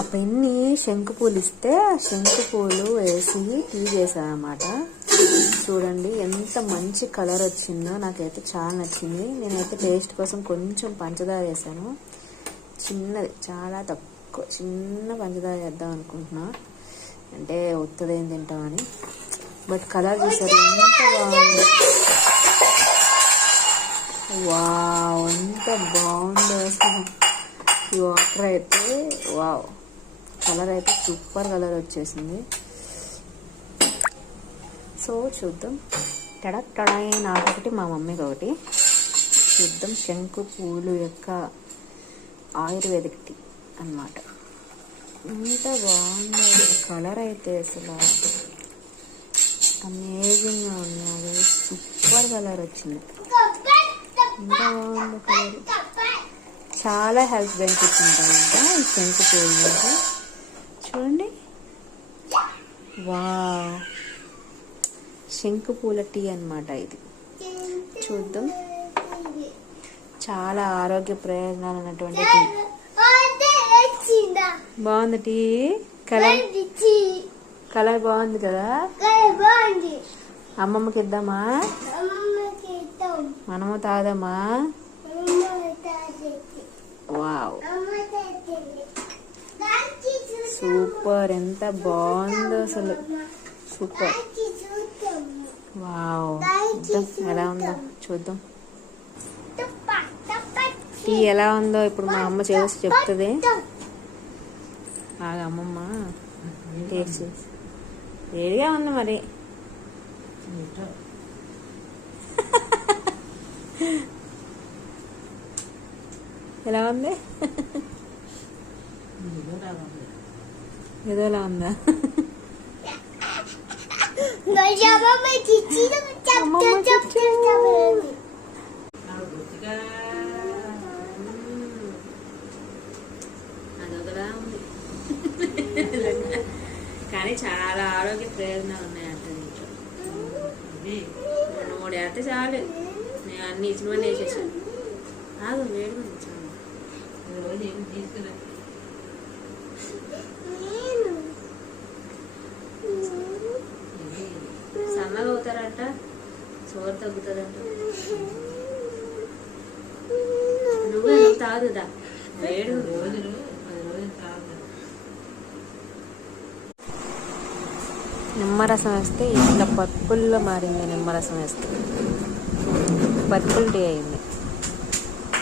ఆ పిన్ని శంకు పూలు ఇస్తే శంకు పూలు వేసి టీ చేశానమాట. చూడండి ఎంత మంచి కలర్ వచ్చిందో, నాకైతే చాలా నచ్చింది. నేనైతే టేస్ట్ కోసం కొంచెం పంచదార వేసాను, చిన్నది, చాలా తక్కువ, చిన్న పంచదార వేద్దాం అనుకుంటున్నా, అంటే ఉత్తదేం తింటామని. బట్ కలర్ చూసారు ఎంత బాగుంది, వావ్ ఎంత బాగుందో అసలు. ఈ వాటర్ అయితే వావ్, కలర్ అయితే సూపర్ కలర్ వచ్చేసింది. సో చూద్దాం, టడాయి నాకొకటి మా మమ్మీకి ఒకటి చూద్దాం. శంకు పూలు యొక్క ఆయుర్వేదిక్ టీ అన్నమాట. ఎంత బాగుందో కలర్ అయితే, అసలు అమేజింగ్గా ఉన్నది, సూపర్ కలర్ వచ్చింది. ఎంత బాగుందో కలర్. చాలా హెల్త్ బెనిఫిట్స్ ఉంటాయంట ఈ శంకు పూలు నుంచి. చూడండి, వావ్, శంకు పూల టీ అన్నమాట ఇది. చూద్దాం, చాలా ఆరోగ్య ప్రయోజనాలు ఉన్నటువంటి టీ. బాగుంది టీ, కలర్ బాగుంది కదా. అమ్మమ్మకి ఇద్దామా, మనము తాగదామా. వావ్ సూపర్, ఎంత బాగుందో అసలు, సూపర్. వావ్, ఎలా ఉందో చూద్దాం. టీ ఎలా ఉందో ఇప్పుడు మా అమ్మ చేసి చెప్తుంది. బాగా అమ్మమ్మ టేస్ట్ చేసి, వేడిగా ఉంది మరి. ఎలా ఉంది, ఏదోలా ఉందా. అదొకలా ఉంది కానీ చాలా ఆరోగ్య ప్రయోజనాలు ఉన్నాయంట దీంట్లో. 2-3 వేస్తే చాలు, నేను అన్ని ఇచ్చినవన్నీ వేసేసాను. ఆగు, వేడుగా ఇచ్చాను. సన్నగా అవుతారంట, షుగర్ తగ్గుతుందంట. నువ్వు తాగుదా, వేడు రోజులు 10 రోజులు తాగు. నిమ్మరసం వేస్తే ఇట్లా పర్పుల్లో మారింది. నిమ్మరసం వేస్తే పర్పుల్ టీ అయింది.